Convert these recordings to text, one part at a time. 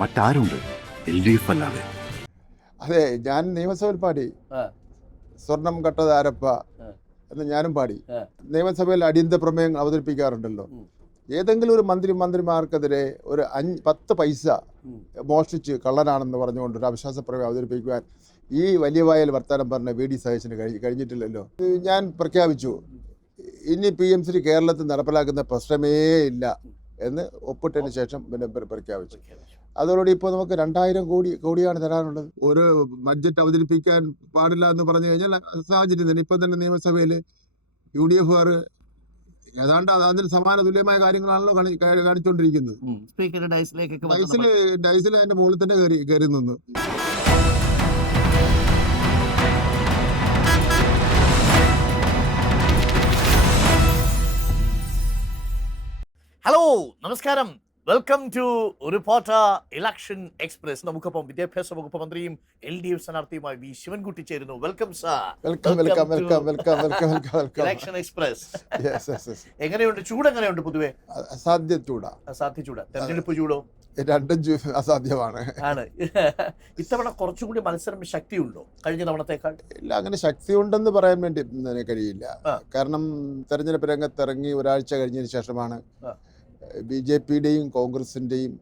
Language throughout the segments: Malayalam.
മറ്റാരുണ്ട് LDF അല്ലാതെ? അതെ, ഞാൻ നിയമസഭയിൽ പാടി സ്വർണം കട്ടത് ആരപ്പ എന്ന് ഞാനും പാടി. നിയമസഭയിൽ അടിയന്തര പ്രമേയം അവതരിപ്പിക്കാറുണ്ടല്ലോ. ഏതെങ്കിലും ഒരു മന്ത്രിമാർക്കെതിരെ ഒരു 10 പൈസ മോഷ്ടിച്ച് കള്ളനാണെന്ന് പറഞ്ഞുകൊണ്ട് ഒരു അവിശ്വാസ പ്രമേയം അവതരിപ്പിക്കുവാൻ ഈ വലിയ വായൽ വർത്താനം പറഞ്ഞ VD സതീശന് കഴിഞ്ഞിട്ടില്ലല്ലോ. ഞാൻ പ്രഖ്യാപിച്ചു, ഇനി PMC കേരളത്തിൽ നടപ്പിലാക്കുന്ന പ്രശ്നമേ ഇല്ല എന്ന് ഒപ്പിട്ടതിന് ശേഷം പിന്നെ പ്രഖ്യാപിച്ചു. അതോടുകൂടി ഇപ്പോൾ നമുക്ക് 2000 കോടിയാണ് തരാനുള്ളത്. ഒരു ബഡ്ജറ്റ് അവതരിപ്പിക്കാൻ പാടില്ല എന്ന് പറഞ്ഞു കഴിഞ്ഞാൽ സാഹചര്യം തന്നെ. ഇപ്പം തന്നെ നിയമസഭയിൽ UDF ഏതാണ്ട് അതിന് സമാന തുല്യമായ കാര്യങ്ങളാണല്ലോ കാണിച്ചുകൊണ്ടിരിക്കുന്നത്. ഡൈസിൽ അതിന്റെ മുകളിൽ തന്നെ കയറി നിന്നു. ഹലോ, നമസ്കാരം. Welcome to Reporter election express. നമുക്കൊപ്പം വിദ്യാഭ്യാസ വകുപ്പ് മന്ത്രിയും LDF സ്ഥാനാർത്ഥിയുമായി V. ശിവൻകുട്ടി ചേരുന്നു. Welcome sir. Election express. എങ്ങനെയുണ്ട് ചൂട്? എങ്ങനെയുണ്ട് പൊതുവെ? അസാധ്യ ചൂടാ. തെരഞ്ഞെടുപ്പ് ചൂടോ? രണ്ടും അസാധ്യമാണ്. ആണ്. ഇത്തവണ കുറച്ചുകൂടി മത്സരം ശക്തിയുണ്ടോ കഴിഞ്ഞ തവണത്തേക്കാൾ? ഇല്ല, അങ്ങനെ ശക്തി ഉണ്ടെന്ന് പറയാൻ വേണ്ടി കഴിയില്ല. കാരണം തെരഞ്ഞെടുപ്പ് രംഗത്തിറങ്ങി ഒരാഴ്ച കഴിഞ്ഞതിന് ശേഷമാണ് BJPയുടെയും കോൺഗ്രസിന്റെയും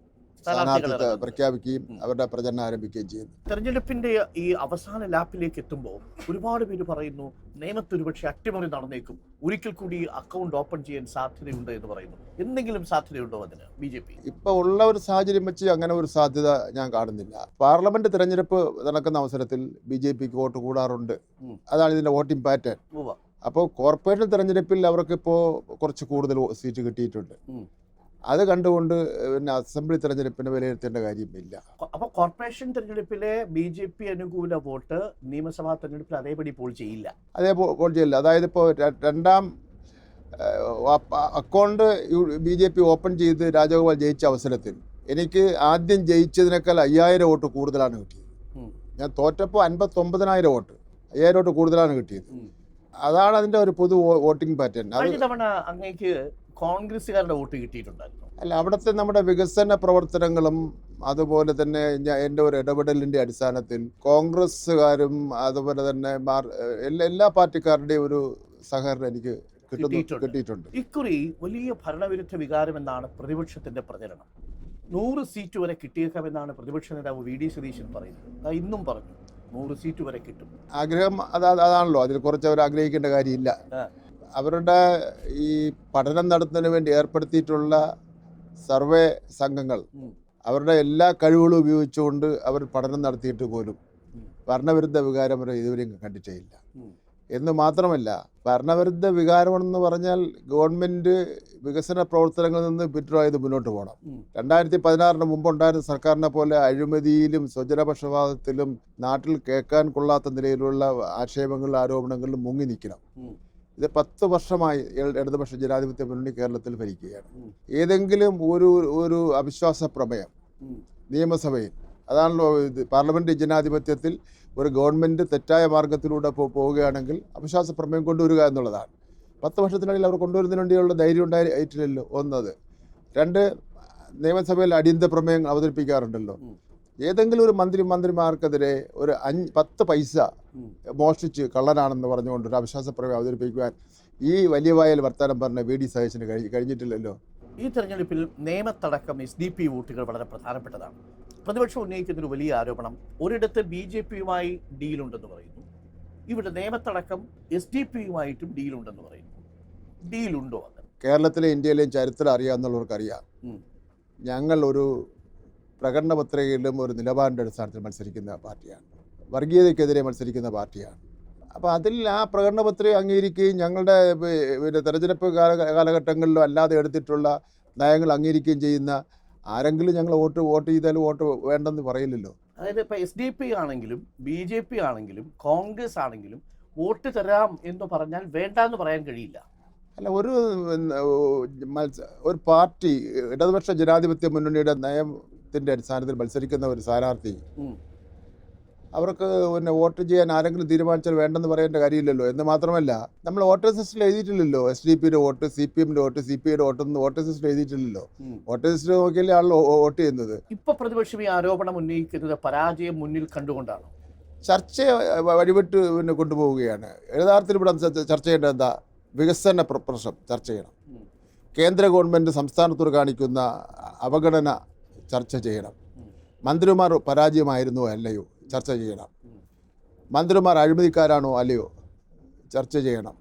സ്ഥാനാർത്ഥിത്വം പ്രഖ്യാപിക്കുകയും അവരുടെ പ്രചരണം ആരംഭിക്കുകയും ചെയ്യുന്നു. തെരഞ്ഞെടുപ്പിന്റെ ഈ അവസാന ലാപ്പിലേക്ക് എത്തുമ്പോൾ ഒരുപാട് പേര് പറയുന്നു നിയമത്തിൽ ഒരുപക്ഷെ അട്ടിമറി നടന്നേക്കും, ഒരിക്കൽ കൂടി അക്കൗണ്ട് ഓപ്പൺ ചെയ്യാൻ സാധ്യതയുണ്ട് എന്ന് പറയുന്നു. എന്തെങ്കിലും സാധ്യതയുണ്ടോ അതിന് BJP? ഇപ്പൊ ഉള്ള ഒരു സാഹചര്യം വെച്ച് അങ്ങനെ ഒരു സാധ്യത ഞാൻ കാണുന്നില്ല. പാർലമെന്റ് തെരഞ്ഞെടുപ്പ് നടക്കുന്ന അവസരത്തിൽ BJPക്ക് വോട്ട് കൂടാറുണ്ട്. അതാണ് ഇതിന്റെ വോട്ടിംഗ് പാറ്റേൺ. അപ്പോൾ കോർപ്പറേഷൻ തെരഞ്ഞെടുപ്പിൽ അവർക്ക് ഇപ്പോൾ കുറച്ച് കൂടുതൽ സീറ്റ് കിട്ടിയിട്ടുണ്ട്. അത് കണ്ടുകൊണ്ട് പിന്നെ അസംബ്ലി തെരഞ്ഞെടുപ്പിന് വിലയിരുത്തേണ്ട കാര്യമില്ല. അപ്പോൾ കോർപ്പറേഷൻ തെരഞ്ഞെടുപ്പിലെ BJP അനുകൂല വോട്ട് നിയമസഭാ തെരഞ്ഞെടുപ്പിൽ അതേപടി പോൾ ചെയ്യില്ല. അതായത് ഇപ്പോൾ രണ്ടാം അക്കൗണ്ട് BJP ഓപ്പൺ ചെയ്ത് രാജഗോപാൽ ജയിച്ച അവസരത്തിൽ എനിക്ക് ആദ്യം ജയിച്ചതിനേക്കാൾ 5000 വോട്ട് കൂടുതലാണ് കിട്ടിയത്. ഞാൻ തോറ്റപ്പോൾ 59,000 വോട്ട്, 5000 വോട്ട് കൂടുതലാണ് കിട്ടിയത്. അതാണ് അതിന്റെ ഒരു പൊതു വോട്ടിംഗ് പാറ്റേൺ. അങ്ങേക്ക് കോൺഗ്രസുകാരുടെ വോട്ട് കിട്ടിയിട്ടുണ്ടായിരുന്നു. അല്ല, അവിടുത്തെ നമ്മുടെ വികസന പ്രവർത്തനങ്ങളും അതുപോലെ തന്നെ എൻ്റെ ഒരു ഇടപെടലിന്റെ അടിസ്ഥാനത്തിൽ കോൺഗ്രസ്സുകാരും അതുപോലെ തന്നെ എല്ലാ പാർട്ടിക്കാരുടെയും ഒരു സഹകരണം എനിക്ക് കിട്ടിയിട്ടുണ്ട്. ഇക്കുറി വലിയ ഭരണവിരുദ്ധ വികാരം എന്നാണ് പ്രതിപക്ഷത്തിന്റെ പ്രചരണം. 100 സീറ്റ് വരെ കിട്ടിയേക്കാമെന്നാണ് പ്രതിപക്ഷ നേതാവ് VD സതീശൻ പറയുന്നത്. ഇന്നും പറഞ്ഞു 100 സീറ്റ് വരെ കിട്ടും. ആഗ്രഹം അതാണല്ലോ, അതിൽ കുറച്ച് അവർ ആഗ്രഹിക്കേണ്ട കാര്യമില്ല. അവരുടെ ഈ പഠനം നടത്തുന്നതിന് വേണ്ടി ഏർപ്പെടുത്തിയിട്ടുള്ള സർവേ സംഘങ്ങൾ അവരുടെ എല്ലാ കഴിവുകളും ഉപയോഗിച്ചുകൊണ്ട് അവർ പഠനം നടത്തിയിട്ട് പോലും ഭരണവിരുദ്ധ വികാരം അവർ ഇതുവരെയും കണ്ടിട്ടേയില്ല. എന്ന് മാത്രമല്ല, ഭരണവിരുദ്ധ വികാരമെന്ന് പറഞ്ഞാൽ ഗവൺമെൻറ് വികസന പ്രവർത്തനങ്ങളിൽ നിന്ന് വിട്ടുപോയത് മുന്നോട്ട് പോകണം. 2016 മുമ്പുണ്ടായിരുന്ന സർക്കാരിനെ പോലെ അഴിമതിയിലും സ്വജനപക്ഷപാതത്തിലും നാട്ടിൽ കേൾക്കാൻ കൊള്ളാത്ത നിലയിലുള്ള ആക്ഷേപങ്ങളിലും ആരോപണങ്ങളിലും മുങ്ങി നിൽക്കണം. ഇത് 10 വർഷമായി ഇടതുപക്ഷ ജനാധിപത്യ മുന്നണി കേരളത്തിൽ ഭരിക്കുകയാണ്. ഏതെങ്കിലും ഒരു അവിശ്വാസ പ്രമേയം നിയമസഭയിൽ, അതാണല്ലോ ഇത് പാർലമെന്റ് ജനാധിപത്യത്തിൽ ഒരു ഗവൺമെന്റ് തെറ്റായ മാർഗത്തിലൂടെ പോവുകയാണെങ്കിൽ അവിശ്വാസ പ്രമേയം കൊണ്ടുവരിക എന്നുള്ളതാണ്. 10 വർഷത്തിനിടയിൽ അവർ കൊണ്ടുവരുന്നതിന് വേണ്ടിയുള്ള ധൈര്യം ഉണ്ടായിട്ടില്ലല്ലോ. ഒന്നത്. 2, നിയമസഭയിൽ അടിയന്തര പ്രമേയം അവതരിപ്പിക്കാറുണ്ടല്ലോ. ഏതെങ്കിലും ഒരു മന്ത്രിമാർക്കെതിരെ ഒരു 10 പൈസ മോഷ്ടിച്ച് കള്ളനാണെന്ന് പറഞ്ഞുകൊണ്ട് ഒരു അവിശ്വാസ പ്രമേയം അവതരിപ്പിക്കുവാൻ ഈ വലിയ വായൽ വർത്താനം പറഞ്ഞ VD സതീശന് കഴിഞ്ഞിട്ടില്ലല്ലോ. ഈ തെരഞ്ഞെടുപ്പിൽ നിയമത്തടക്കം SDP വോട്ടുകൾ വളരെ പ്രധാനപ്പെട്ടതാണ്. പ്രതിപക്ഷം ഉന്നയിക്കുന്നൊരു വലിയ ആരോപണം, ഒരിടത്ത് BJPയുമായി ഡീലുണ്ടെന്ന് പറയുന്നു, ഇവിടെ നിയമത്തടക്കം SDP-യുമായിട്ടും ഡീലുണ്ടെന്ന് പറയുന്നു. ഡീലുണ്ടോ? അത് കേരളത്തിലെ ഇന്ത്യയിലെയും ചരിത്രം അറിയാവുന്നവർക്കറിയാം. ഞങ്ങൾ ഒരു പ്രകടന പത്രികയിലും ഒരു നിലപാടിൻ്റെ അടിസ്ഥാനത്തിൽ മത്സരിക്കുന്ന പാർട്ടിയാണ്, വർഗീയതയ്ക്കെതിരെ മത്സരിക്കുന്ന പാർട്ടിയാണ്. അപ്പോൾ അതിൽ ആ പ്രകടന പത്രിക അംഗീകരിക്കുകയും ഞങ്ങളുടെ പിന്നെ തെരഞ്ഞെടുപ്പ് കാലഘട്ടങ്ങളിലും അല്ലാതെ എടുത്തിട്ടുള്ള നയങ്ങൾ അംഗീകരിക്കുകയും ചെയ്യുന്ന ആരെങ്കിലും ഞങ്ങൾ വോട്ട് ചെയ്താലും വോട്ട് വേണ്ടെന്ന് പറയില്ലല്ലോ. അതായത് ഇപ്പോൾ SDP ആണെങ്കിലും BJP ആണെങ്കിലും കോൺഗ്രസ് ആണെങ്കിലും വോട്ട് തരാം എന്ന് പറഞ്ഞാൽ വേണ്ടെന്ന് പറയാൻ കഴിയില്ല. അല്ല, ഒരു പാർട്ടി ഇടതുപക്ഷ ജനാധിപത്യ മുന്നണിയുടെ നയത്തിൻ്റെ അടിസ്ഥാനത്തിൽ മത്സരിക്കുന്ന ഒരു സ്ഥാനാർത്ഥി അവർക്ക് പിന്നെ വോട്ട് ചെയ്യാൻ ആരെങ്കിലും തീരുമാനിച്ചാൽ വേണ്ടെന്ന് പറയേണ്ട കാര്യമില്ലല്ലോ. എന്ന് മാത്രമല്ല നമ്മൾ വോട്ടേഴ്സ് ലിസ്റ്റിൽ എഴുതിയിട്ടില്ലല്ലോ SDP വോട്ട്, CPMന്റെ വോട്ട്, CPIയുടെ വോട്ടൊന്നും വോട്ടേഴ്സ് ലിസ്റ്റിൽ എഴുതിയിട്ടില്ലല്ലോ. വോട്ടേഴ്സ് ലിസ്റ്റിൽ നോക്കിയല്ലേ ആൾ വോട്ട് ചെയ്യുന്നത്. ഇപ്പൊ പ്രതിപക്ഷം ഈ ആരോപണം ഉന്നയിക്കുന്നത് പരാജയം മുന്നിൽ കണ്ടുകൊണ്ടാണ്. ചർച്ചയെ വഴിവിട്ട് പിന്നെ കൊണ്ടുപോവുകയാണ്. യഥാർത്ഥത്തിൽ ഇവിടെ ചർച്ച ചെയ്യേണ്ടത് എന്താ? വികസന പ്രശ്നം ചർച്ച ചെയ്യണം. കേന്ദ്ര ഗവൺമെൻറ് സംസ്ഥാനത്തോട് കാണിക്കുന്ന അവഗണന ചർച്ച ചെയ്യണം. മന്ത്രിമാർ പരാജയമായിരുന്നോ അല്ലയോ ചർച്ച ചെയ്യണം. മന്ത്രിമാർ അഴിമതിക്കാരാണോ അല്ലയോ ചർച്ച ചെയ്യണം.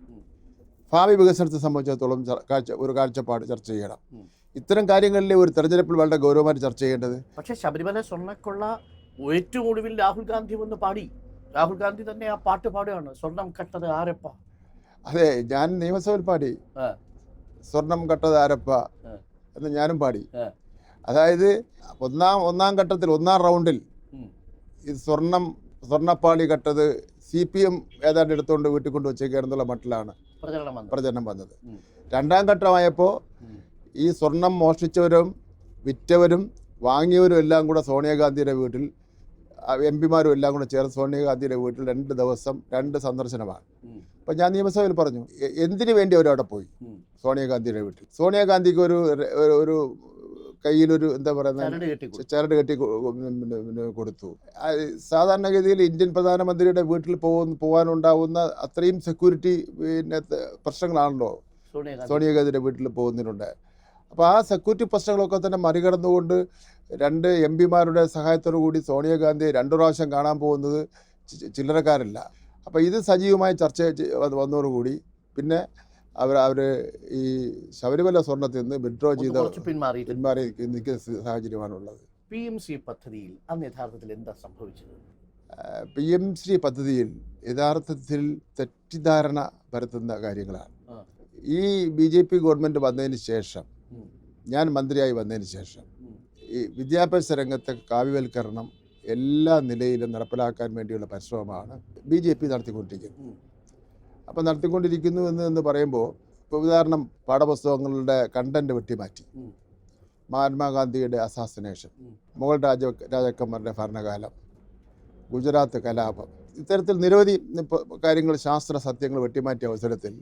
ഭാവി വികസനത്തെ സംബന്ധിച്ചിടത്തോളം ഒരു കാഴ്ചപ്പാട് ചർച്ച ചെയ്യണം. ഇത്തരം കാര്യങ്ങളിലെ ഒരു തെരഞ്ഞെടുപ്പിൽ വളരെ ഗൗരവമായിട്ട് ചർച്ച ചെയ്യേണ്ടത്. പക്ഷേ ശബരിമല സ്വർണ്ണക്കൊള്ള ഏറ്റവും ഒടുവിൽ രാഹുൽ ഗാന്ധി വന്ന് പാടി. രാഹുൽ ഗാന്ധി തന്നെ ആ പാട്ട് പാടുകയാണ്, സ്വർണം കട്ടത് ആരപ്പ. അതെ, ഞാൻ നിയമസഭയിൽ പാടി, സ്വർണം കട്ടത് ആരപ്പ എന്ന് ഞാനും പാടി. അതായത് ഒന്നാം ഘട്ടത്തിൽ 1-ാം റൗണ്ടിൽ ഈ സ്വർണ്ണപ്പാളി കട്ടത് CPM ഏതാണ്ട് എടുത്തുകൊണ്ട് വീട്ടിൽ കൊണ്ട് വെച്ചേക്കാരെന്നുള്ള മട്ടിലാണ് പ്രചരണം വന്നത്. 2-ാം ഘട്ടമായപ്പോൾ ഈ സ്വർണം മോഷ്ടിച്ചവരും വിറ്റവരും വാങ്ങിയവരും എല്ലാം കൂടെ സോണിയാഗാന്ധിയുടെ വീട്ടിൽ, MP മാരും എല്ലാം കൂടെ ചേർന്ന് സോണിയാഗാന്ധിയുടെ വീട്ടിൽ 2 ദിവസം 2 സന്ദർശനമാണ്. അപ്പം ഞാൻ നിയമസഭയിൽ പറഞ്ഞു, എന്തിനു വേണ്ടി അവരവിടെ പോയി സോണിയാഗാന്ധിയുടെ വീട്ടിൽ? സോണിയാഗാന്ധിക്ക് ഒരു കയ്യിലൊരു എന്താ പറയുന്നത് ചരട് കെട്ടി കൊടുത്തു. സാധാരണഗതിയിൽ ഇന്ത്യൻ പ്രധാനമന്ത്രിയുടെ വീട്ടിൽ പോകാനുണ്ടാവുന്ന അത്രയും സെക്യൂരിറ്റി പിന്നെ പ്രശ്നങ്ങളാണല്ലോ സോണിയാഗാന്ധിയുടെ വീട്ടിൽ പോകുന്നതിനുണ്ട്. അപ്പോൾ ആ സെക്യൂരിറ്റി പ്രശ്നങ്ങളൊക്കെ തന്നെ മറികടന്നുകൊണ്ട് 2 MP മാരുടെ സഹായത്തോടു കൂടി സോണിയാഗാന്ധിയെ 2 പ്രാവശ്യം കാണാൻ പോകുന്നത് ചില്ലറക്കാരല്ല. അപ്പോൾ ഇത് സജീവമായി ചർച്ച വന്നതോടുകൂടി പിന്നെ അവർ ഈ ശബരിമല സ്വർണ്ണത്തിൽ നിന്ന് വിഡ്രോ ചെയ്ത് പിന്മാറി നിൽക്കുന്ന സാഹചര്യമാണുള്ളത്. PMC പദ്ധതിയിൽ അന്ന് യഥാർത്ഥത്തിൽ എന്താ സംഭവിച്ചത്? PMC പദ്ധതിയിൽ യഥാർത്ഥത്തിൽ തെറ്റിദ്ധാരണ പരത്തുന്ന കാര്യങ്ങളാണ്. ഈ BJP ഗവൺമെൻറ് വന്നതിന് ശേഷം, ഞാൻ മന്ത്രിയായി വന്നതിന് ശേഷം, ഈ വിദ്യാഭ്യാസ രംഗത്തെ കാവ്യവൽക്കരണം എല്ലാ നിലയിലും നടപ്പിലാക്കാൻ വേണ്ടിയുള്ള പരിശ്രമമാണ് BJP നടത്തിക്കൊണ്ടിരിക്കുന്നത്. അപ്പോൾ നടത്തിക്കൊണ്ടിരിക്കുന്നു എന്ന് പറയുമ്പോൾ, ഇപ്പോൾ ഉദാഹരണം പാഠപുസ്തകങ്ങളുടെ കണ്ടന്റ് വെട്ടിമാറ്റി, മഹാത്മാഗാന്ധിയുടെ അസാസിനേഷൻ, മുഗൾ രാജാക്കന്മാരുടെ ഭരണകാലം, ഗുജറാത്ത് കലാപം, ഇത്തരത്തിൽ നിരവധി കാര്യങ്ങൾ, ശാസ്ത്ര സത്യങ്ങൾ വെട്ടിമാറ്റിയ അവസരത്തിൽ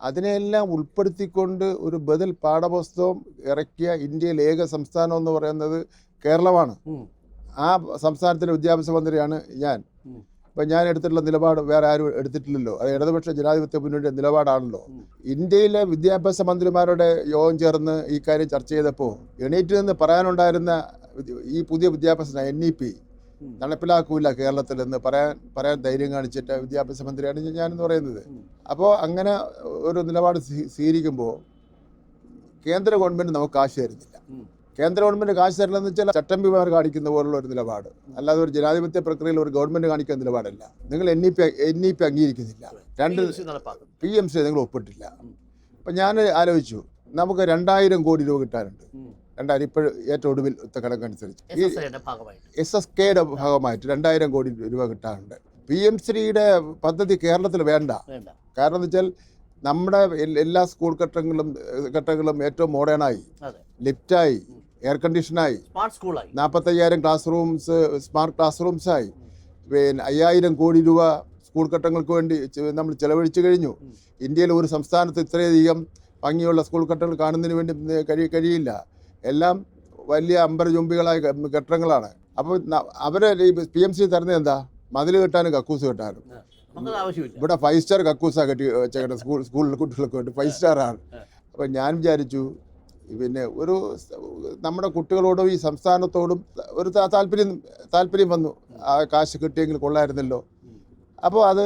അതിനെല്ലാം ഉൾപ്പെടുത്തിക്കൊണ്ട് ഒരു ബദൽ പാഠപുസ്തകം ഇറക്കിയ ഇന്ത്യയിൽ ഏക സംസ്ഥാനം എന്ന് പറയുന്നത് കേരളമാണ്. ആ സംസ്ഥാനത്തിലെ വിദ്യാഭ്യാസ മന്ത്രിയാണ് ഞാൻ. അപ്പം ഞാൻ എടുത്തിട്ടുള്ള നിലപാട് വേറെ ആരും എടുത്തിട്ടില്ലല്ലോ. അത് ഇടതുപക്ഷ ജനാധിപത്യ മുന്നണിയുടെ നിലപാടാണല്ലോ. ഇന്ത്യയിലെ വിദ്യാഭ്യാസ മന്ത്രിമാരുടെ യോഗം ചേർന്ന് ഈ കാര്യം ചർച്ച ചെയ്തപ്പോൾ എണീറ്റ് നിന്ന് പറയാനുണ്ടായിരുന്ന ഈ പുതിയ വിദ്യാഭ്യാസ NEP നടപ്പിലാക്കൂല കേരളത്തിൽ എന്ന് പറയാൻ ധൈര്യം കാണിച്ചിട്ട് വിദ്യാഭ്യാസ മന്ത്രിയാണ് ഞാനെന്ന് പറയുന്നത്. അപ്പോൾ അങ്ങനെ ഒരു നിലപാട് സ്വീകരിക്കുമ്പോൾ കേന്ദ്ര ഗവൺമെൻറ് നമുക്ക് കാശ് തരുന്നില്ല. കേന്ദ്ര ഗവൺമെൻറ് കാശ് തരില്ലെന്ന് വെച്ചാൽ ചട്ടമ്പിമാർ കാണിക്കുന്ന പോലുള്ള ഒരു നിലപാട്, അല്ലാതെ ഒരു ജനാധിപത്യ പ്രക്രിയയിൽ ഒരു ഗവൺമെൻറ് കാണിക്കുന്ന നിലപാടല്ല. നിങ്ങൾ NEP അംഗീകരിക്കുന്നില്ല, 2 PMC നിങ്ങൾ ഒപ്പിട്ടില്ല. അപ്പം ഞാൻ ആലോചിച്ചു, നമുക്ക് 2000 കോടി രൂപ കിട്ടാനുണ്ട്. 2000 ഇപ്പോഴും ഏറ്റവും ഒടുവിൽ കണക്കനുസരിച്ച് ഈ SSKയുടെ ഭാഗമായിട്ട് 2000 കോടി രൂപ കിട്ടാനുണ്ട്. PMCയുടെ പദ്ധതി കേരളത്തിൽ വേണ്ട. കാരണം എന്ന് വെച്ചാൽ നമ്മുടെ എല്ലാ സ്കൂൾ കെട്ടിടങ്ങളും ഏറ്റവും മോഡേണായി, ലിഫ്റ്റായി, എയർ കണ്ടീഷനായി, 45,000 ക്ലാസ് റൂംസ് സ്മാർട്ട് ക്ലാസ് റൂംസായി, പിന്നെ 5000 കോടി രൂപ സ്കൂൾ കെട്ടിടങ്ങൾക്ക് വേണ്ടി നമ്മൾ ചെലവഴിച്ചു കഴിഞ്ഞു. ഇന്ത്യയിൽ ഒരു സംസ്ഥാനത്ത് ഇത്രയധികം ഭംഗിയുള്ള സ്കൂൾ കെട്ടിടങ്ങൾ കാണുന്നതിന് വേണ്ടി കഴിയില്ല. എല്ലാം വലിയ അമ്പരചുംബികളായ കെട്ടിടങ്ങളാണ്. അപ്പോൾ അവരെ PMC തരുന്നത് എന്താ? മതിൽ കെട്ടാനും കക്കൂസ് കെട്ടാനും. ഇവിടെ 5 സ്റ്റാർ കക്കൂസാ കെട്ടി വെച്ചേക്കട്ടെ സ്കൂളിലെ കുട്ടികൾക്ക് വേണ്ടി, 5 സ്റ്റാറാണ്. അപ്പോൾ ഞാൻ വിചാരിച്ചു, പിന്നെ ഒരു നമ്മുടെ കുട്ടികളോടും ഈ സംസ്ഥാനത്തോടും ഒരു താല്പര്യം വന്നു. ആ കാശ് കിട്ടിയെങ്കിൽ കൊള്ളായിരുന്നല്ലോ. അപ്പോൾ അത്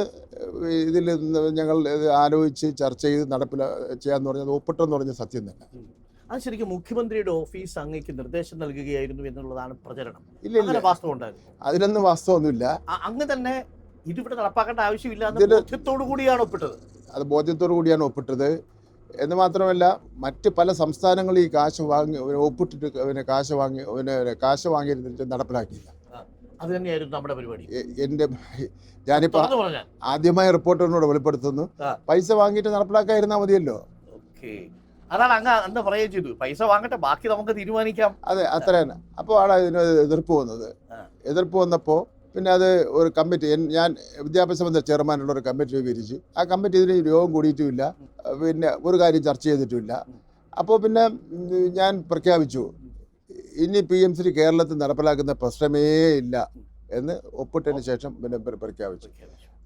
ഇതിൽ ഞങ്ങൾ ആലോചിച്ച് ചർച്ച ചെയ്ത് ചെയ്യാന്ന് പറഞ്ഞത് ഒപ്പിട്ടെന്ന് പറഞ്ഞ സത്യം തന്നെ. അത് ശരിക്കും മുഖ്യമന്ത്രിയുടെ ഓഫീസ് അങ്ങേക്ക് നിർദ്ദേശം നൽകുകയായിരുന്നു എന്നുള്ളതാണ് പ്രചരണം. ഇല്ല, വാസ്തവം ഉണ്ടായിരുന്നു? അതിലൊന്നും വാസ്തവമൊന്നുമില്ല. അങ്ങ് തന്നെ ഇതിവിടെ നടപ്പാക്കേണ്ട ആവശ്യമില്ല ബോധ്യത്തോടു കൂടിയാണ് ഒപ്പിട്ടത്. അത് ബോധ്യത്തോടു കൂടിയാണ് ഒപ്പിട്ടത് എന്ന് മാത്രമല്ല, മറ്റ് പല സംസ്ഥാനങ്ങളും ഈ കാശ് വാങ്ങി ഒപ്പിട്ടിട്ട് കാശ് വാങ്ങിയിരുന്നിട്ട് നടപ്പിലാക്കിയില്ല. അത് തന്നെയായിരുന്നു നമ്മുടെ പരിപാടി. ഞാനിപ്പോൾ ആദ്യമായി റിപ്പോർട്ടറിനോട് വെളിപ്പെടുത്തുന്നു, പൈസ വാങ്ങിയിട്ട് നടപ്പിലാക്കാതിരുന്നാൽ മതിയല്ലോ. അതാണ് അങ്ങ് എന്താ പറയുക ചെയ്തു, പൈസ വാങ്ങട്ടെ, ബാക്കി നമുക്ക് തീരുമാനിക്കാം. അതെ, അത്ര തന്നെ. അപ്പോൾ ആണ് ഇതിന് എതിർപ്പ് വന്നത്. എതിർപ്പ് വന്നപ്പോൾ പിന്നെ അത് ഒരു കമ്മിറ്റി ഞാൻ വിദ്യാഭ്യാസ മന്ത്രി ചെയർമാനുള്ള ഒരു കമ്മിറ്റി രൂപീകരിച്ചു. ആ കമ്മിറ്റി ഇതിന് യോഗം കൂടിയിട്ടുമില്ല, പിന്നെ ഒരു കാര്യം ചർച്ച ചെയ്തിട്ടുമില്ല. അപ്പോൾ പിന്നെ ഞാൻ പ്രഖ്യാപിച്ചു ഇനി PMC കേരളത്തിൽ നടപ്പിലാക്കുന്ന പ്രശ്നമേ ഇല്ല എന്ന് ഒപ്പിട്ടതിന് ശേഷം പിന്നെ പ്രഖ്യാപിച്ചു.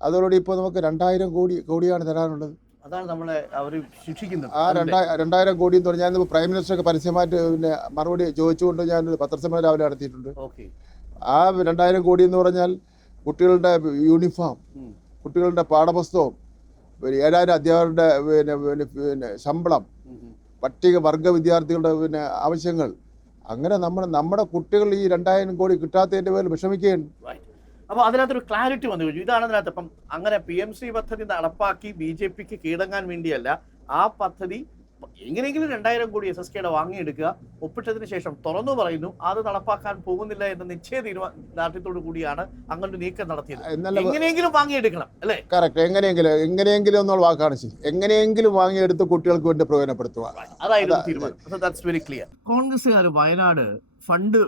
അതോടുകൂടി ഇപ്പോൾ നമുക്ക് 2000 കോടിയാണ് തരാനുള്ളത്. അതാണ് നമ്മളെ അവർ ശിക്ഷിക്കുന്നത്. ആ 2000 കോടി എന്ന് പറഞ്ഞാൽ ഞാൻ പ്രൈം മിനിസ്റ്റർക്ക് പരസ്യമായിട്ട് പിന്നെ മറുപടി ചോദിച്ചുകൊണ്ട് ഞാനൊരു പത്രസമ്മേളനം രാവിലെ നടത്തിയിട്ടുണ്ട്. ആ 2000 കോടി എന്ന് പറഞ്ഞാൽ കുട്ടികളുടെ യൂണിഫോം, കുട്ടികളുടെ പാഠപുസ്തകം, 7000 അധ്യാപകരുടെ പിന്നെ ശമ്പളം, പട്ടികവർഗ വിദ്യാർത്ഥികളുടെ പിന്നെ ആവശ്യങ്ങൾ, അങ്ങനെ നമ്മുടെ കുട്ടികൾ ഈ 2000 കോടി കിട്ടാത്തതിൻ്റെ പേരിൽ വിഷമിക്കുകയാണ്. അപ്പോൾ അതിനകത്തൊരു ക്ലാരിറ്റി വന്നു കഴിഞ്ഞു. ഇതാണ് അതിനകത്ത്. അപ്പം അങ്ങനെ PMC പദ്ധതി നടപ്പാക്കി BJPക്ക് കീഴടങ്ങാൻ വേണ്ടിയല്ല, ആ പദ്ധതി എങ്ങനെയെങ്കിലും 2000 കോടി SSKയുടെ വാങ്ങിയെടുക്കുക, ഒപ്പിട്ടതിന് ശേഷം തുറന്നു പറയുന്നു അത് നടപ്പാക്കാൻ പോകുന്നില്ല എന്ന നിശ്ചയ തീരുമാനത്തോടു കൂടിയാണ് അങ്ങനൊരു നീക്കം നടത്തിയത്. എങ്ങനെയെങ്കിലും വാങ്ങിയെടുക്കണം അല്ലേ? കറക്റ്റ്. എങ്ങനെയെങ്കിലും എന്നുള്ള വാക്കാണ് ശരി. എങ്ങനെയെങ്കിലും വാങ്ങിയെടുത്ത് കുട്ടികൾക്ക് വേണ്ടി പ്രയോജനപ്പെടുത്തുക, അതായിരുന്നു തീരുമാനം. That's very clear. കോൺഗ്രസ്സുകാർ വയനാട് ഫണ്ട്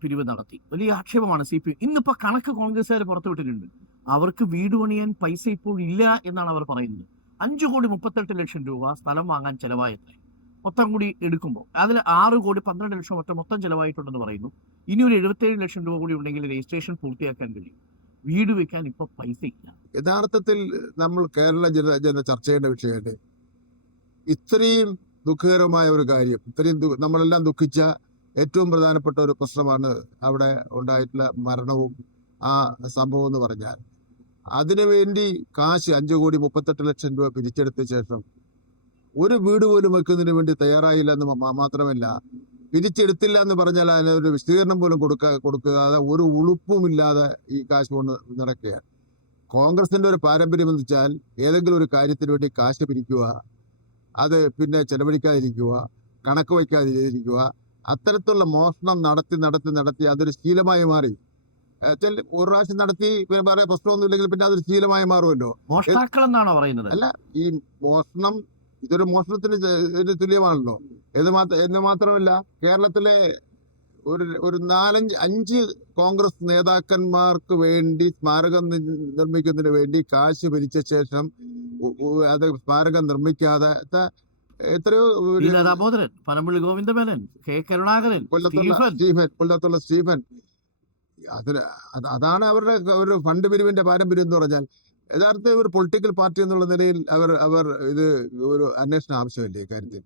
പിരിവ് നടത്തി. വലിയ ആക്ഷേപമാണ് CPM. ഇന്നിപ്പോൾ കണക്ക് കോൺഗ്രസ്സുകാർ പുറത്തുവിട്ടിട്ടുണ്ട്. അവർക്ക് വീട് പണിയാൻ പൈസ ഇപ്പോൾ ഇല്ല എന്നാണ് അവർ പറയുന്നത്. 5,38,00,000 രൂപ സ്ഥലം വാങ്ങാൻ ചെലവായത്രേ. മൊത്തം കൂടി എടുക്കുമ്പോൾ അതിൽ 6,12,00,000 മൊത്തം ചെലവായിട്ടുണ്ടെന്ന് പറയുന്നു. ഇനി ഒരു 77 ലക്ഷം രൂപ കൂടി ഉണ്ടെങ്കിൽ രജിസ്ട്രേഷൻ പൂർത്തിയാക്കാൻ കഴിയും. വീട് വെക്കാൻ ഇപ്പൊ പൈസ ഇല്ല. യഥാർത്ഥത്തിൽ നമ്മൾ കേരള ജന ചർച്ച ചെയ്യേണ്ട വിഷയമാണ്. ഇത്രയും ദുഃഖകരമായ ഒരു കാര്യം, നമ്മളെല്ലാം ദുഃഖിച്ച ഏറ്റവും പ്രധാനപ്പെട്ട ഒരു പ്രശ്നമാണ് അവിടെ ഉണ്ടായിട്ടുള്ള മരണവും ആ സംഭവം എന്ന് പറഞ്ഞാൽ. അതിനുവേണ്ടി കാശ് 5,38,00,000 രൂപ പിരിച്ചെടുത്ത ശേഷം ഒരു വീട് പോലും വെക്കുന്നതിന് വേണ്ടി തയ്യാറായില്ല എന്ന് മാത്രമല്ല, പിരിച്ചെടുത്തില്ല എന്ന് പറഞ്ഞാൽ അതിനൊരു വിശദീകരണം പോലും കൊടുക്കാതെ ഒരു ഉളുപ്പുമില്ലാതെ ഈ കാശ് കൊണ്ട് നടക്കുകയാണ്. കോൺഗ്രസിന്റെ ഒരു പാരമ്പര്യം എന്ന് വെച്ചാൽ ഏതെങ്കിലും ഒരു കാര്യത്തിന് വേണ്ടി കാശ് പിരിക്കുക, അത് പിന്നെ ചെലവഴിക്കാതിരിക്കുക, കണക്ക് വയ്ക്കാതിരിക്കുക, അത്തരത്തിലുള്ള മോഷണം നടത്തി അതൊരു ശീലമായി മാറി. ഒരു പ്രാവശ്യം നടത്തി വേറെ പ്രശ്നമൊന്നുമില്ലെങ്കിൽ പിന്നെ അതൊരു ശീലമായി മാറുമല്ലോ. മോഷ്ടാക്കളെന്നാണോ പറയുന്നത്? അല്ല, ഈ മോഷണം ഇതൊരു മോഷണത്തിന് തുല്യമാണല്ലോ. എന്ന് മാത്രമല്ല, കേരളത്തിലെ ഒരു 4-5 കോൺഗ്രസ് നേതാക്കന്മാർക്ക് വേണ്ടി സ്മാരകം നിർമ്മിക്കുന്നതിന് വേണ്ടി കാശ് പിരിച്ച ശേഷം അത് സ്മാരകം നിർമ്മിക്കാതെ എത്രയോ ദാമോദരൻ, പനമ്പള്ളി ഗോവിന്ദമേനൻ, കെ കരുണാകരൻ, കൊല്ലത്തുള്ള സ്റ്റീഫൻ, അതാണ് അവരുടെ ഒരു ഫണ്ട് പിരിവിന്റെ പാരമ്പര്യം എന്ന് പറഞ്ഞാൽ. യഥാർത്ഥത്തിൽ ഒരു പൊളിറ്റിക്കൽ പാർട്ടി എന്നുള്ള നിലയിൽ അവർ ഇത് ഒരു അന്വേഷണം ആവശ്യമില്ല. ഇക്കാര്യത്തിൽ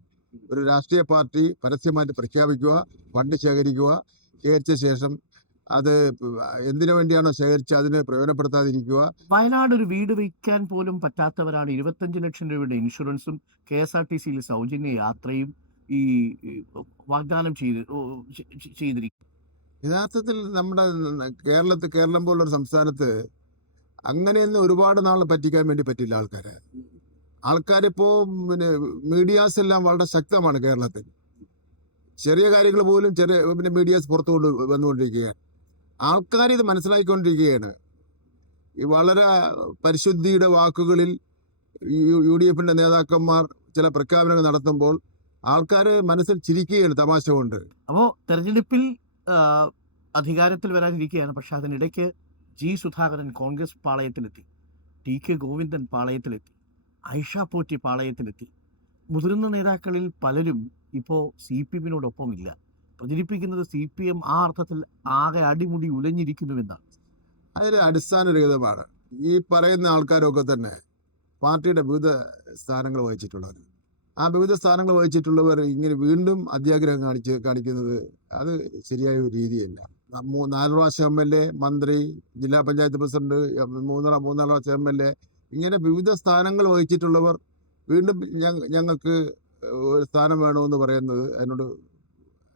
ഒരു രാഷ്ട്രീയ പാർട്ടി പരസ്യമായിട്ട് പ്രഖ്യാപിക്കുക, ഫണ്ട് ശേഖരിച്ച ശേഷം അത് എന്തിനു വേണ്ടിയാണോ ശേഖരിച്ച് അതിനെ പ്രയോജനപ്പെടുത്താതിരിക്കുക. വയനാട് ഒരു വീട് വയ്ക്കാൻ പോലും പറ്റാത്തവരാണ് 25 ലക്ഷം രൂപയുടെ ഇൻഷുറൻസും KSRTCയിൽ സൗജന്യ യാത്രയും ഈ വാഗ്ദാനം ചെയ്തിരിക്കും. യഥാർത്ഥത്തിൽ നമ്മുടെ കേരളം പോലൊരു സംസ്ഥാനത്ത് അങ്ങനെയൊന്നും ഒരുപാട് നാൾ പറ്റിക്കാൻ വേണ്ടി പറ്റില്ല ആൾക്കാരിപ്പോ പിന്നെ മീഡിയാസ് എല്ലാം വളരെ ശക്തമാണ് കേരളത്തിൽ. ചെറിയ കാര്യങ്ങൾ പോലും പിന്നെ മീഡിയാസ് പുറത്തു വന്നുകൊണ്ടിരിക്കുകയാണ്. ആൾക്കാർ ഇത് മനസ്സിലാക്കിക്കൊണ്ടിരിക്കുകയാണ്. ഈ വളരെ പരിശുദ്ധിയുടെ വാക്കുകളിൽ UDFന്റെ നേതാക്കന്മാർ ചില പ്രഖ്യാപനങ്ങൾ നടത്തുമ്പോൾ ആൾക്കാർ മനസ്സിൽ ചിരിക്കുകയാണ് തമാശ കൊണ്ട്. അപ്പോൾ തെരഞ്ഞെടുപ്പിൽ അധികാരത്തിൽ വരാനിരിക്കുകയാണ്. പക്ഷെ അതിനിടയ്ക്ക് G. സുധാകരൻ കോൺഗ്രസ് പാളയത്തിലെത്തി, TK ഗോവിന്ദൻ പാളയത്തിലെത്തി, ഐഷ പോറ്റി പാളയത്തിലെത്തി. മുതിർന്ന നേതാക്കളിൽ പലരും ഇപ്പോൾ CPMനോടൊപ്പം ഇല്ല. പ്രചരിപ്പിക്കുന്നത് CPM ആ അർത്ഥത്തിൽ ആകെ അടിമുടി ഉലഞ്ഞിരിക്കുന്നുവെന്നാണ്. അതിന് അടിസ്ഥാനരഹിതമാണ്. ഈ പറയുന്ന ആൾക്കാരൊക്കെ തന്നെ പാർട്ടിയുടെ വിവിധ സ്ഥാനങ്ങൾ വഹിച്ചിട്ടുള്ളവർ. ആ വിവിധ സ്ഥാനങ്ങൾ വഹിച്ചിട്ടുള്ളവർ ഇങ്ങനെ വീണ്ടും അത്യാഗ്രഹം കാണിക്കുന്നത് അത് ശരിയായ ഒരു രീതിയല്ല. 4 പ്രാവശ്യം MLA, മന്ത്രി, ജില്ലാ പഞ്ചായത്ത് പ്രസിഡന്റ്, 3 പ്രാവശ്യം MLA, ഇങ്ങനെ വിവിധ സ്ഥാനങ്ങൾ വഹിച്ചിട്ടുള്ളവർ വീണ്ടും ഞങ്ങൾക്ക് ഒരു സ്ഥാനം വേണമെന്ന് പറയുന്നത് അതിനോട്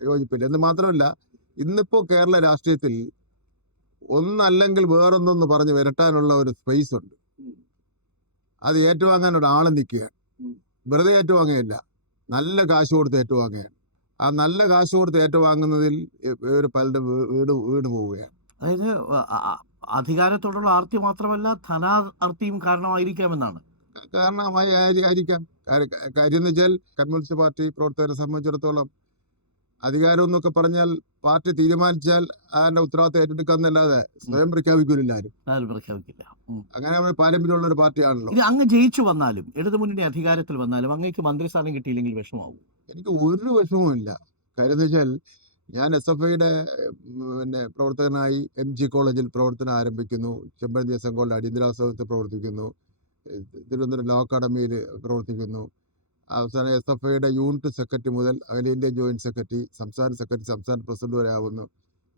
യോജിപ്പില്ല. എന്ന് മാത്രമല്ല, ഇന്നിപ്പോൾ കേരള രാഷ്ട്രീയത്തിൽ ഒന്നല്ലെങ്കിൽ വേറൊന്നെന്ന് പറഞ്ഞ് വരട്ടാനുള്ള ഒരു സ്പേസ് ഉണ്ട്. അത് ഏറ്റുവാങ്ങാൻ ഒരാളും നിൽക്കുകയാണ്. വെറുതെ ഏറ്റുവാങ്ങുകയല്ല, നല്ല കാശ് കൊടുത്ത് ഏറ്റുവാങ്ങുകയാണ്. ആ നല്ല കാശ് കൊടുത്ത് ഏറ്റുവാങ്ങുന്നതിൽ പലരുടെ വീട് പോവുകയാണ്. അതായത് അധികാരത്തോടുള്ള ആർത്തി മാത്രമല്ല, ധനാർത്തിയും കാരണമായിരിക്കാമെന്നാണ്. ആയിരിക്കാം. കാര്യം എന്ന് വെച്ചാൽ കമ്മ്യൂണിസ്റ്റ് പാർട്ടി പ്രവർത്തകരെ സംബന്ധിച്ചിടത്തോളം അധികാരം എന്നൊക്കെ പറഞ്ഞാൽ പാർട്ടി തീരുമാനിച്ചാൽ അതിന്റെ ഉത്തരവാദിത്തം ഏറ്റെടുക്കാന്നല്ലാതെ സ്വയം പ്രഖ്യാപിക്കൂല ആരും. ആരും പ്രഖ്യാപിക്കില്ല. അങ്ങനെ നമ്മൾ പാരമ്പര്യമുള്ള ഒരു പാർട്ടിയാണല്ലോ. ഇത് അങ്ങ് ജയിച്ചു വന്നാലും ഇടതുമുന്നണി അധികാരത്തിൽ വന്നാലും അങ്ങേക്ക് മന്ത്രിസ്ഥാനം കിട്ടിയില്ലെങ്കിൽ വിഷമാവും? എനിക്ക് ഒരു വിഷമവും ഇല്ല. കാര്യം എന്ന് വെച്ചാൽ ഞാൻ SFIയുടെ പിന്നെ പ്രവർത്തകനായി MG കോളേജിൽ പ്രവർത്തനം ആരംഭിക്കുന്നു. ചെമ്പഴന്തി SN അടിയന്തരാവസ്ഥയിൽ പ്രവർത്തിക്കുന്നു. തിരുവനന്തപുരം ലോ അക്കാഡമിയിൽ പ്രവർത്തിക്കുന്നു. അവസാനം SFIയുടെ യൂണിറ്റ് സെക്രട്ടറി മുതൽ അഖിലേന്ത്യാ ജോയിന്റ് സെക്രട്ടറി, സംസ്ഥാന സെക്രട്ടറി, സംസ്ഥാന പ്രസിഡന്റ് വരെ ആവുന്നു.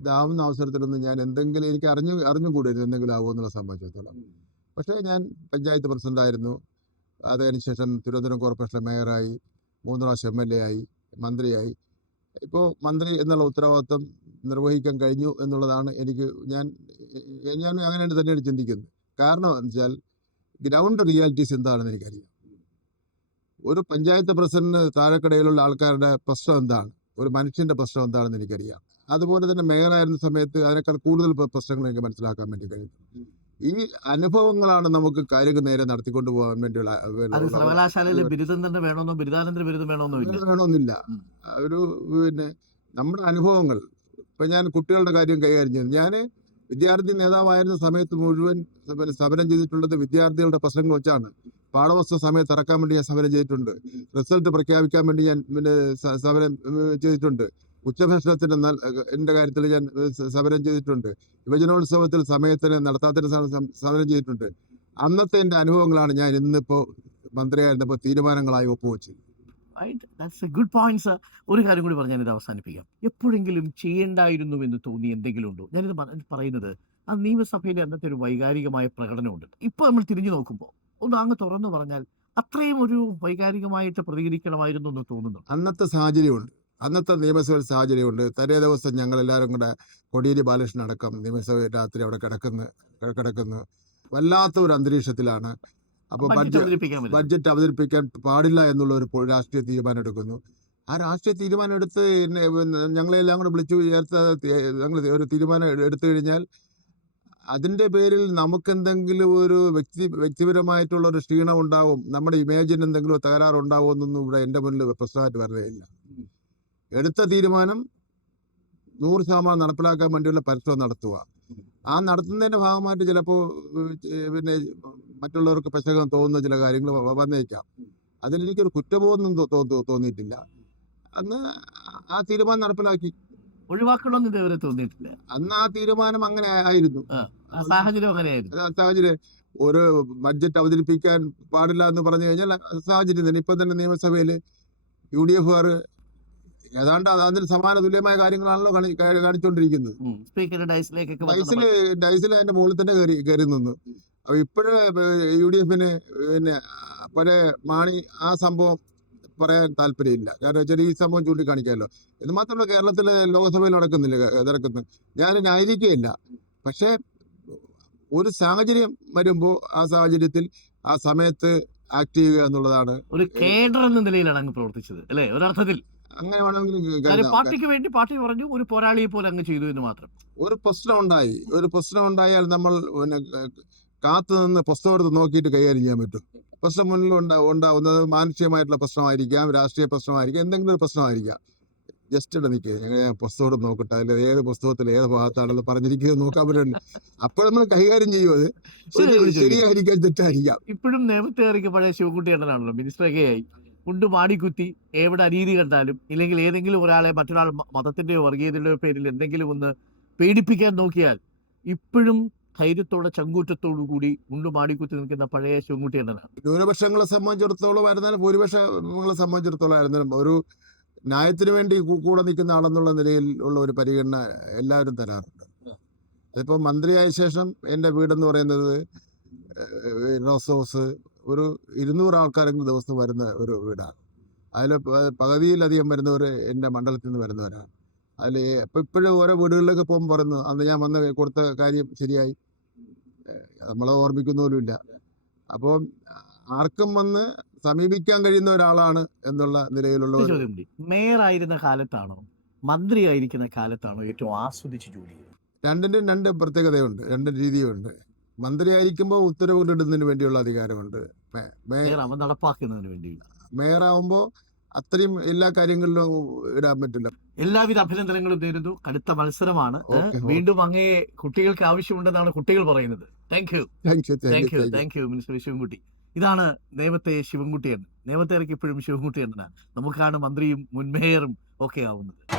ഇതാവുന്ന അവസരത്തിലൊന്നും ഞാൻ എന്തെങ്കിലും എനിക്ക് അറിഞ്ഞുകൂടരുത് എന്തെങ്കിലും ആവുമെന്നുള്ള സംബന്ധിച്ചിടത്തോളം. പക്ഷേ ഞാൻ പഞ്ചായത്ത് പ്രസിഡന്റായിരുന്നു. അതിനുശേഷം തിരുവനന്തപുരം കോർപ്പറേഷൻ മേയറായി, 3 പ്രാവശ്യം MLA ആയി, മന്ത്രിയായി. ഇപ്പോൾ മന്ത്രി എന്നുള്ള ഉത്തരവാദിത്വം നിർവഹിക്കാൻ കഴിഞ്ഞു എന്നുള്ളതാണ് ഞാൻ അങ്ങനെ തന്നെയാണ് ചിന്തിക്കുന്നത്. കാരണം എന്ന് വെച്ചാൽ ഗ്രൗണ്ട് റിയാലിറ്റീസ് എന്താണെന്ന് എനിക്കറിയാം. ഒരു പഞ്ചായത്ത് പ്രസിഡന്റിന് താഴെക്കടയിലുള്ള ആൾക്കാരുടെ പ്രശ്നം എന്താണ്, ഒരു മനുഷ്യന്റെ പ്രശ്നം എന്താണെന്ന് എനിക്കറിയാം. അതുപോലെ തന്നെ മേയറായിരുന്ന സമയത്ത് അതിനേക്കാൾ കൂടുതൽ പ്രശ്നങ്ങൾ എനിക്ക് മനസ്സിലാക്കാൻ വേണ്ടി കഴിയും. ഈ അനുഭവങ്ങളാണ് നമുക്ക് കാര്യങ്ങൾ നേരെ നടത്തിക്കൊണ്ടു പോകാൻ വേണ്ടിയുള്ള. സർവകലാശാലയിലെ ബിരുദം തന്നെ വേണമെന്നോ ബിരുദാനന്തര ബിരുദം വേണമെന്നില്ല. ഒരു പിന്നെ നമ്മുടെ അനുഭവങ്ങൾ. ഇപ്പൊ ഞാൻ കുട്ടികളുടെ കാര്യം കൈകാര്യം ചെയ്യുന്നു. ഞാൻ വിദ്യാർത്ഥി നേതാവായിരുന്ന സമയത്ത് മുഴുവൻ സമരം ചെയ്തിട്ടുള്ളത് വിദ്യാർത്ഥികളുടെ പ്രശ്നങ്ങൾ വെച്ചാണ്. പാഠപുസ്തക സമയത്ത് ഇറക്കാൻ വേണ്ടി ഞാൻ സമരം ചെയ്തിട്ടുണ്ട്. റിസൾട്ട് പ്രഖ്യാപിക്കാൻ വേണ്ടി ഞാൻ സമരം ചെയ്തിട്ടുണ്ട്. ഉച്ചഭക്ഷണത്തിന്റെ കാര്യത്തിൽ ഞാൻ സമരം ചെയ്തിട്ടുണ്ട്. യുവജനോത്സവത്തിൽ സമയത്തിന് നടത്താത്തിന് സമരം ചെയ്തിട്ടുണ്ട്. അന്നത്തെ എൻ്റെ അനുഭവങ്ങളാണ് ഞാൻ ഇന്നിപ്പോ മന്ത്രിയായിരുന്നപ്പോൾ തീരുമാനങ്ങളായി ഒപ്പുവെച്ചത്. Good point sir. ഒരു കാര്യം കൂടി പറഞ്ഞ് ഞാനിത് അവസാനിപ്പിക്കാം. എപ്പോഴെങ്കിലും ചെയ്യേണ്ടായിരുന്നു എന്ന് തോന്നി എന്തെങ്കിലും ഉണ്ടോ? ഞാനിത് പറയുന്നത് ആ നിയമസഭയിലെ അന്നത്തെ ഒരു വൈകാരികമായ പ്രകടനമുണ്ട്. ഇപ്പൊ നമ്മൾ തിരിഞ്ഞു നോക്കുമ്പോൾ ഒന്ന് അങ്ങ് തുറന്നു പറഞ്ഞാൽ അത്രയും ഒരു വൈകാരികമായിട്ട് പ്രതികരിക്കണമായിരുന്നു എന്ന് തോന്നുന്നു. അന്നത്തെ സാഹചര്യമുണ്ട്, അന്നത്തെ നിയമസഭയിൽ സാഹചര്യമുണ്ട്. തലേ ദിവസം ഞങ്ങൾ എല്ലാവരും കൂടെ കോടിയേരി ബാലകൃഷ്ണൻ അടക്കം നിയമസഭ രാത്രി അവിടെ കിടക്കുന്നു. വല്ലാത്ത ഒരു അന്തരീക്ഷത്തിലാണ്. അപ്പോൾ ബഡ്ജറ്റ് അവതരിപ്പിക്കാൻ പാടില്ല എന്നുള്ള ഒരു രാഷ്ട്രീയ തീരുമാനം എടുക്കുന്നു. ആ രാഷ്ട്രീയ തീരുമാനം എടുത്ത് ഞങ്ങളെല്ലാം കൂടെ വിളിച്ചു ചേർത്ത് ഞങ്ങൾ ഒരു തീരുമാനം എടുത്തു കഴിഞ്ഞാൽ അതിൻ്റെ പേരിൽ നമുക്കെന്തെങ്കിലും ഒരു വ്യക്തിപരമായിട്ടുള്ള ഒരു ക്ഷീണം ഉണ്ടാവും, നമ്മുടെ ഇമേജിന് എന്തെങ്കിലും തകരാറുണ്ടാവും എന്നൊന്നും ഇവിടെ എൻ്റെ മുന്നിൽ പ്രശ്നമായിട്ട് വരുന്നില്ല. എടുത്ത തീരുമാനം 100% നടപ്പിലാക്കാൻ വേണ്ടിയുള്ള പരിശ്രമം നടത്തുക. ആ നടത്തുന്നതിൻ്റെ ഭാഗമായിട്ട് ചിലപ്പോൾ പിന്നെ മറ്റുള്ളവർക്ക് പെശകം തോന്നുന്ന ചില കാര്യങ്ങൾ വന്നേക്കാം. അതിലെനിക്കൊരു കുറ്റബോധം തോന്നിയിട്ടില്ല. അന്ന് ആ തീരുമാനം നടപ്പിലാക്കി. ഒഴിവാക്കണമെന്ന് ഇതുവരെ തോന്നിയിട്ടില്ല. അന്ന് ആ തീരുമാനം അങ്ങനെ ആയിരുന്നു. സാഹചര്യം ഒരു ബഡ്ജറ്റ് അവതരിപ്പിക്കാൻ പാടില്ല എന്ന് പറഞ്ഞു കഴിഞ്ഞാൽ സാഹചര്യം തന്നെ. ഇപ്പൊ തന്നെ നിയമസഭയിൽ UDF ഏതാണ്ട് അതിന് സമാന തുല്യമായ കാര്യങ്ങളാണല്ലോ കാണിച്ചുകൊണ്ടിരിക്കുന്നത്. ഡൈസിൽ അതിന്റെ മുകളിൽ തന്നെ കയറി നിന്നു. അപ്പൊ ഇപ്പോഴേ UDFന് പിന്നെ പഴയ മാണി ആ സംഭവം പറയാൻ താല്പര്യമില്ല. കാരണം വെച്ചാൽ ഈ സംഭവം ചൂണ്ടിക്കാണിക്കാമല്ലോ. ഇത് മാത്രമല്ല കേരളത്തിലെ ലോകസഭയിൽ നടക്കുന്നു. ഞാൻ ന്യായീകരിക്കുകയില്ല. പക്ഷെ ഒരു സാഹചര്യം വരുമ്പോൾ ആ സാഹചര്യത്തിൽ ആ സമയത്ത് ആക്ട് ചെയ്യുക എന്നുള്ളതാണ്. ഒരു കേഡർ എന്ന നിലയിലാണ് അങ്ങ് പ്രവർത്തിച്ചത് അല്ലേ? ഒരർത്ഥത്തിൽ അങ്ങനെ വേണമെങ്കിൽ പാർട്ടിക്ക് വേണ്ടി പാർട്ടി പറഞ്ഞു, ഒരു പോരാളിയെ പോലെ അങ്ങ് ചെയ്തു എന്ന് മാത്രം. ഒരു പ്രശ്നം ഉണ്ടായാൽ നമ്മൾ പിന്നെ കാത്തു നിന്ന് പുസ്തകത്ത് നോക്കിയിട്ട് കൈകാര്യം ചെയ്യാൻ പറ്റും. പ്രശ്നം മുന്നിൽ ഉണ്ടാവുന്നത് മാനുഷികമായിട്ടുള്ള പ്രശ്നമായിരിക്കാം, രാഷ്ട്രീയ പ്രശ്നമായിരിക്കാം, എന്തെങ്കിലും ഒരു പ്രശ്നമായിരിക്കാം. ജസ്റ്റ് ഇവിടെ നിൽക്കുക, ഞാൻ പുസ്തകം നോക്കട്ടെ, അതിൽ ഏത് പുസ്തകത്തിൽ ഏത് ഭാഗത്താണെന്ന് പറഞ്ഞിരിക്കുന്നത് നോക്കാൻ പറ്റില്ല. അപ്പോൾ നമ്മൾ കൈകാര്യം ചെയ്യുന്നത് ശരിയായിരിക്കാം, തെറ്റായിരിക്കാം. ഇപ്പോഴും നിയമത്തെ പഴയ ശിവകുട്ടി അണ്ണനാണല്ലോ മിനിസ്റ്ററൊക്കെ ആയി. കൊണ്ട് മാടിക്കുത്തി എവിടെ അനീതി കണ്ടാലും ഇല്ലെങ്കിൽ ഏതെങ്കിലും ഒരാളെ മറ്റൊരാൾ മതത്തിന്റെയോ വർഗീയതയുടെയോ പേരിൽ എന്തെങ്കിലും ഒന്ന് പേടിപ്പിക്കാൻ നോക്കിയാൽ ഇപ്പോഴും ധൈര്യത്തോടെ ചങ്കൂറ്റത്തോടു കൂടി മുണ്ടു മാടിക്കുത്തി നിൽക്കുന്ന പഴയ ശിവൻകുട്ടി എന്നതാണ്. ന്യൂനപക്ഷങ്ങളെ സംബന്ധിച്ചിടത്തോളം ആയിരുന്നാലും ഭൂരിപക്ഷങ്ങളെ സംബന്ധിച്ചിടത്തോളം ആയിരുന്നാലും ഒരു ന്യായത്തിന് വേണ്ടി കൂടെ നിൽക്കുന്ന ആളെന്നുള്ള നിലയിൽ ഉള്ള ഒരു പരിഗണന എല്ലാവരും തരാറുണ്ട്. അതിപ്പോൾ മന്ത്രിയായ ശേഷം എൻ്റെ വീടെന്ന് പറയുന്നത് റോസ് ഹൗസ് ഒരു 200 ആൾക്കാരെങ്കിലും ദിവസം വരുന്ന ഒരു വീടാണ്. അതിൽ പകുതിയിലധികം വരുന്നവർ എൻ്റെ മണ്ഡലത്തിൽ നിന്ന് വരുന്നവരാണ്. അതിൽ ഇപ്പോഴും ഓരോ വീടുകളിലൊക്കെ പോകുമ്പോൾ പറയുന്നു അന്ന് ഞാൻ വന്ന് കൊടുത്ത കാര്യം ശരിയായി, നമ്മളെ ഓർമ്മിക്കുന്ന പോലുമില്ല. അപ്പോൾ ആർക്കും വന്ന് സമീപിക്കാൻ കഴിയുന്ന ഒരാളാണ് എന്നുള്ള നിലയിലുള്ള. മേയർ ആയിരുന്ന കാലത്താണോ മന്ത്രിയായിരിക്കുന്ന കാലത്താണോ ഏറ്റവും ആസ്വദിച്ച് ജോലി ചെയ്തത്? രണ്ടിനും രണ്ട് പ്രത്യേകതയുണ്ട്, രണ്ട് രീതിയുണ്ട്. മന്ത്രിയായിരിക്കുമ്പോൾ ഉത്തരവുകൾ ഇടുന്നതിന് വേണ്ടിയുള്ള അധികാരമുണ്ട്. നടപ്പാക്കുന്നതിന് വേണ്ടി. മേയറാവുമ്പോൾ അത്രയും എല്ലാ കാര്യങ്ങളിലും ഇടാൻ പറ്റില്ല. എല്ലാവിധ അഭിനന്ദനങ്ങളും നേരുന്നു. കടുത്ത മത്സരമാണ്. Okay, വീണ്ടും അങ്ങേ കുട്ടികൾക്ക് ആവശ്യമുണ്ടെന്നാണ് കുട്ടികൾ പറയുന്നത്. Thank you minister Sivankutty. ഇതാണ് നേമത്തെ ശിവൻകുട്ടിയാണ്. നേമത്തെ ഇറക്കി ഇപ്പോഴും ശിവൻകുട്ടിയാണ്. നമുക്കാണ് മന്ത്രിയും മുൻ മേയറും ഒക്കെ ആവുന്നത്.